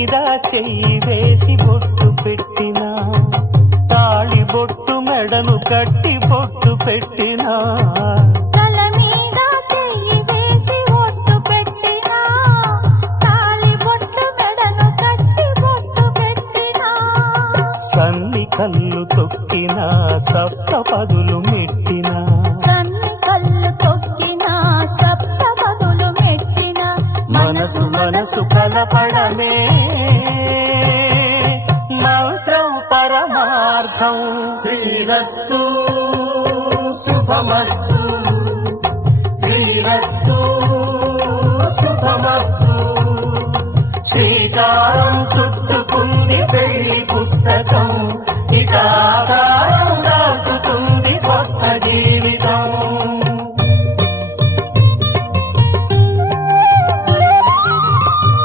మీద చెయ్యి వేసి బొట్టు పెట్టినా, తాళి బొట్టు మెడను కట్టి బొట్టు పెట్టినా, తల మీద చెయ్యి వేసి బొట్టు పెట్టినా, తాళి బొట్టు మెడను కట్టి బొట్టు పెట్టినా, సన్ని కళ్ళు తొక్కినా సప్త పదులు మెట్టినా, సన్ని కళ్ళు తొక్కినా సప్త పదులు మెట్టినా, మనసు మనసు కలపడమే మంత్రం పరమార్థం. శ్రీరస్తు శుభమస్తు, శ్రీరస్తు శుభమస్తు. శ్రీకారం చుట్టుకుంది పెళ్లి పుస్తకం, ఇక ఆకారం దాచుతుంది కొత్త జీవితం.